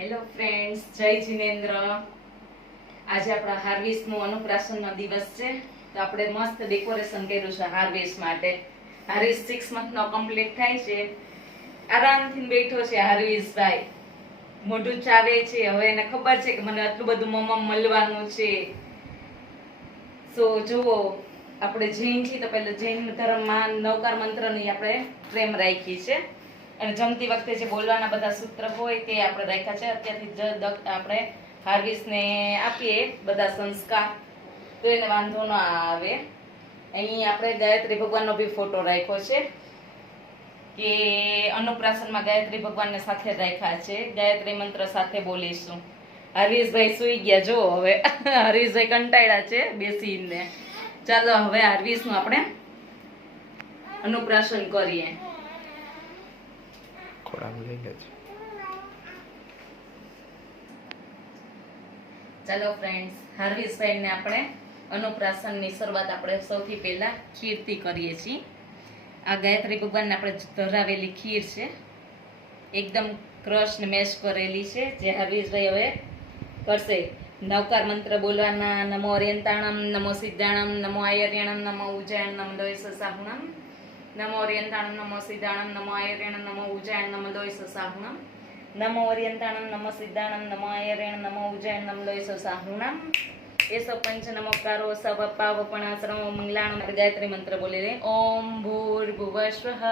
Hello friends, જય જિનેન્દ્ર. આજે આપણા હાર્વેસ્ટનો અનુપ્રાશનનો દિવસ છે. તો આપણે મસ્ત ડેકોરેશન કર્યું છે હાર્વેસ્ટ માટે. હાર્વેસ્ટ 6 મંથનો કમ્પ્લીટ થાય છે. આરામથી બેઠો છે હાર્વેસ્ટભાઈ, મોઢું ચાવે છે. હવે એને ખબર છે કે મને આટલું બધું મમ્મ મળવાનું છે. સો જુઓ, આપણે જૈન છીએ તો પહેલા જૈન ધર્મમાં નવકાર મંત્રની આપણે પ્રેમ રાખી છે, અને જમતી વખતે જે બોલવાના બધા સૂત્ર હોય તે આપણે રાખ્યા છે. અત્યારથી આપણે હાર્વેસ્ટને આપીએ બધા સંસ્કાર, તો એને વાંધો ન આવે. અહીં આપણે ગાયત્રી ભગવાનનો બી ફોટો રાખ્યો છે કે અન્નપ્રાશનમાં ગાયત્રી ભગવાનને સાથે રાખ્યા છે. ગાયત્રી મંત્ર સાથે બોલીશું. હરીશભાઈ સુઈ ગયા, જો હવે હરીશભાઈ કંટાળ્યા છે બેસીને. ચાલો હવે હરીશનું આપણે અન્નપ્રાશન કરીએ. ચાલો ફ્રેન્ડ્સ, હરીશભાઈને આપણે અન્નપ્રાશનની શરૂઆત આપણે સૌથી પહેલા ખીરથી કરીએ છીએ. આ ગાયત્રી ભગવાનને આપણે ધરાવેલી ખીર છે, એકદમ ક્રશ ને મેશ કરેલી છે, જે હરીશભાઈ હવે કરશે. નવકાર મંત્ર બોલવાના: નમો ઓરિયંતાણમ, નમો સિદ્ધાણમ, નમો આયર્યણમ, નમો ઉજ્જૈન, નમો દોષસાહુણમ, નમો ઓરિયંતાણમ, નમો સિદ્ધાણમ, નમો આયર્યણમ, નમો ઉજ્જૈન, નમો દોષસાહુણમ, નમો ઓરિયંતાણમ, નમો સિદ્ધાણમ, નમો આયર્યણમ, નમો ઉજ્જૈન, નમો દોષસાહુણમ. એસો પંચ નમોકારો સવપાવપણાશ્રમો મંગલાણમ. ગાયત્રી મંત્ર બોલી રહે: ઓમ ભૂર્ભુવસ્વઃ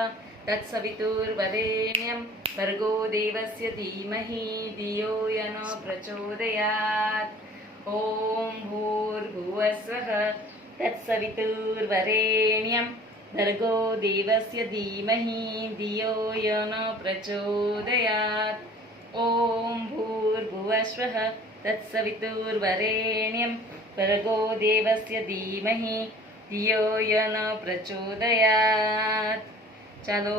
તત્સવિતુર્વરેણ્યં ભર્ગો દેવસ્ય ધીમહિ ધિયો યો ન પ્રચોદયાત. ઓમ ભૂર્ભુવસ્વઃ તત્સવિતુર્વરેણ્યં ભર્ગો દેવસ્ય ધીમહિ ધિયો યો ન પ્રચોદયાત. ઓમ ભૂર્ભુવસ્વઃ તત્સવિતુર્વરેણ્યં ભર્ગો દેવસ્ય ધીમહિ ધિયો યો ન પ્રચોદયાત. ચાલો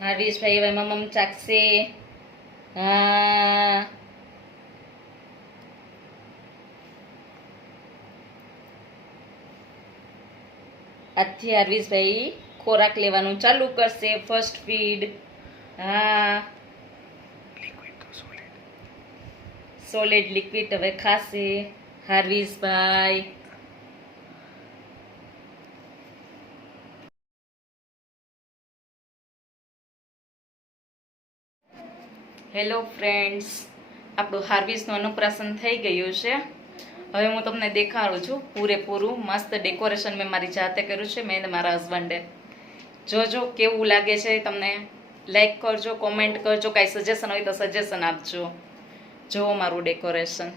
હરીશભાઈ હવે મમ્મ ચાખશે. હા, આજથી હરીશભાઈ ખોરાક લેવાનું ચાલુ કરશે, ફર્સ્ટ ફીડ. હા, સોલિડ લિક્વિડ હવે ખાશે હરીશભાઈ. હેલો ફ્રેન્ડ્સ, આપણું હાર્વેસ્ટનું અન્નપ્રાશન થઈ ગયું છે. હવે હું તમને દેખાડું છું પૂરેપૂરું મસ્ત ડેકોરેશન. મેં મારી જાતે કર્યું છે, મેં મારા હસબન્ડે. જોજો કેવું લાગે છે તમને. લાઈક કરજો, કોમેન્ટ કરજો, કાંઈ સજેશન હોય તો સજેશન આપજો. જુઓ મારું ડેકોરેશન.